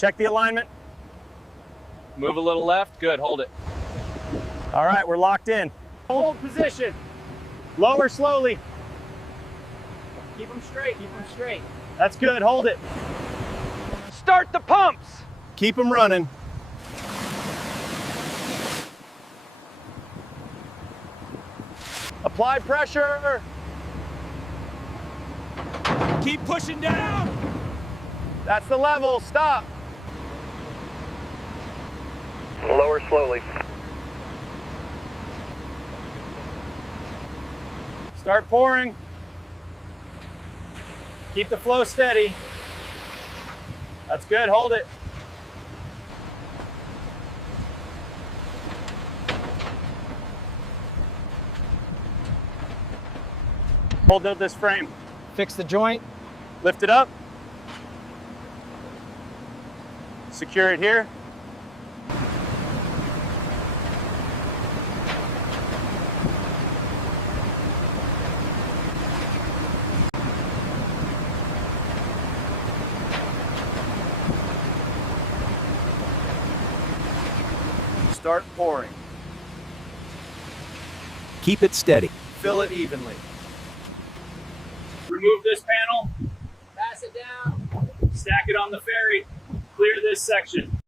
Check the alignment. Move a little left. Good, hold it. All right, we're locked in. Hold position. Lower slowly. Keep them straight, keep them straight. That's good, hold it. Start the pumps. Keep them running. Apply pressure. Keep pushing down. That's the level, stop. Lower slowly. Start pouring. Keep the flow steady. That's good, hold it. Hold out this frame. Fix the joint. Lift it up. Secure it here. Start pouring. Keep it steady. Fill it evenly. Remove this panel. Pass it down. Stack it on the ferry. Clear this section.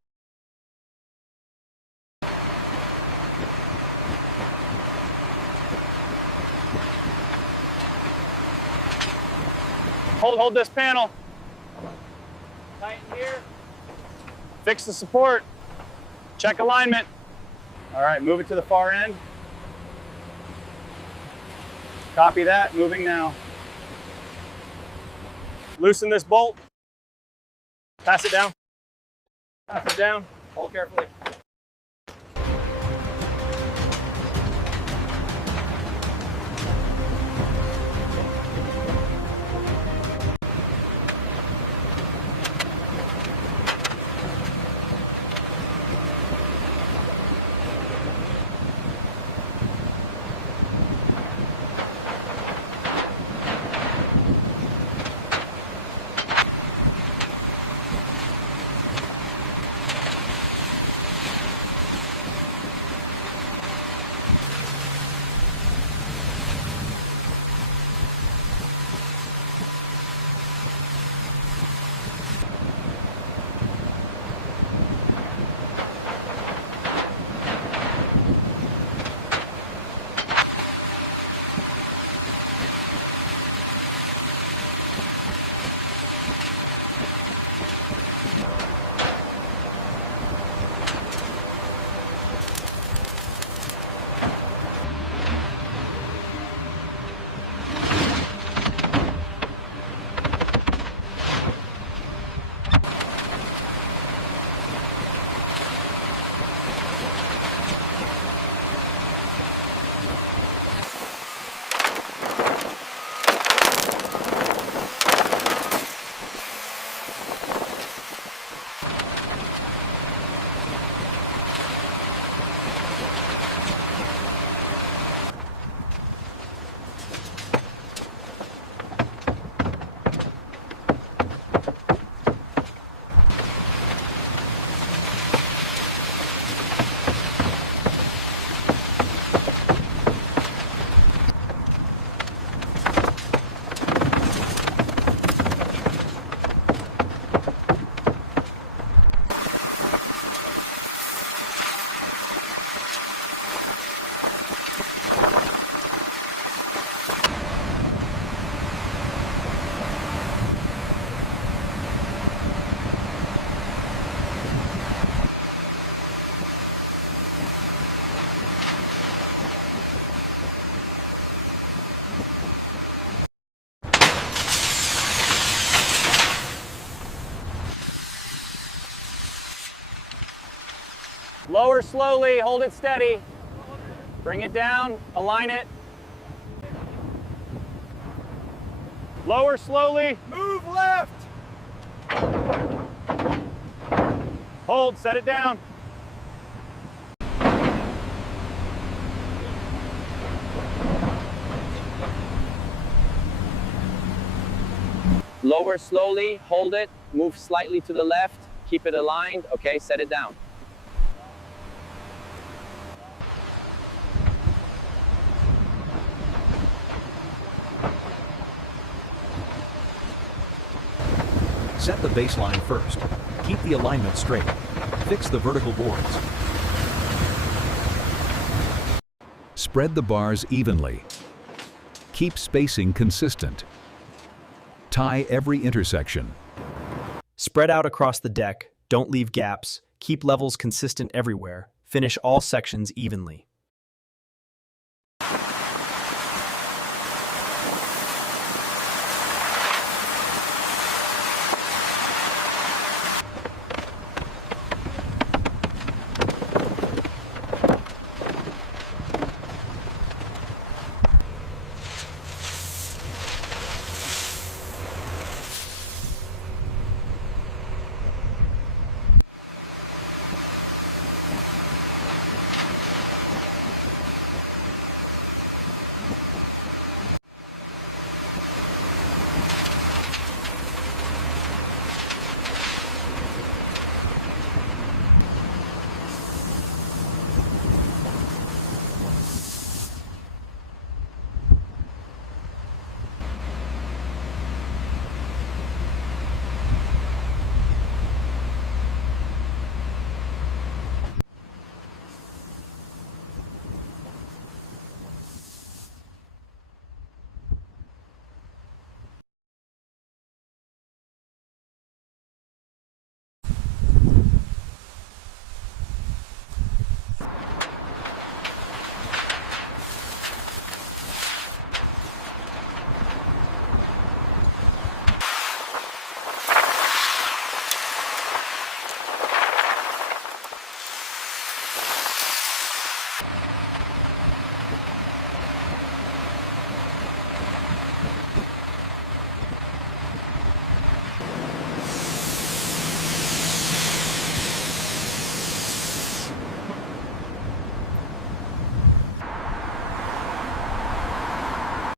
Hold this panel. Tighten here. Fix the support. Check alignment. All right, move it to the far end. Copy that, moving now. Loosen this bolt. Pass it down. Pass it down. Hold carefully. Lower slowly, hold it steady. Bring it down, align it. Lower slowly. Move left. Hold, set it down. Lower slowly, hold it, move slightly to the left. Keep it aligned. Okay, set it down. Set the baseline first. Keep the alignment straight. Fix the vertical boards. Spread the bars evenly. Keep spacing consistent. Tie every intersection. Spread out across the deck, don't leave gaps, keep levels consistent everywhere, finish all sections evenly.